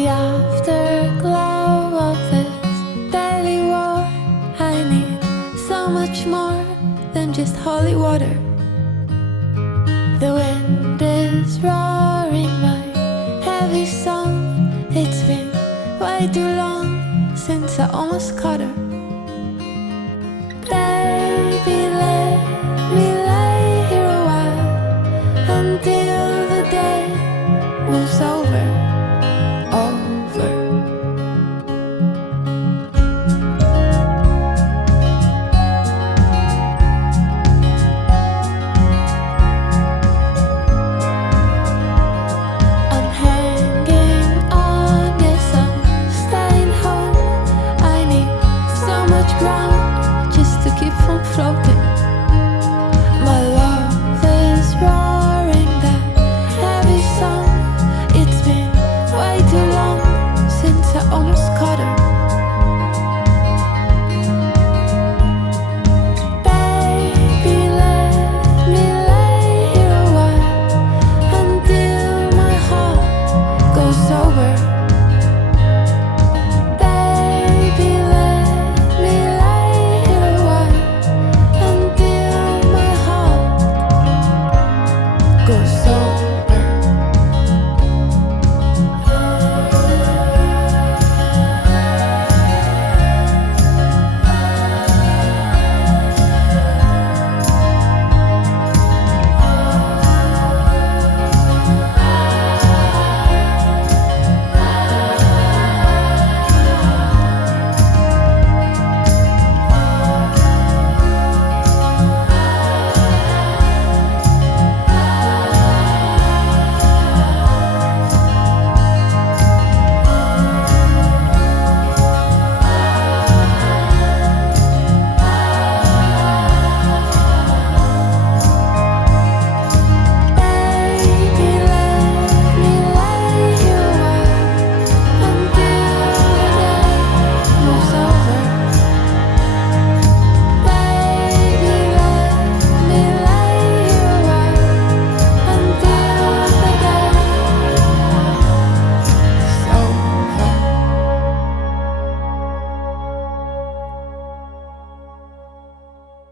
the afterglow of this deadly war. I need so much more than just holy water. The wind is roaring my heavy song. It's been way too long since I almost caught her.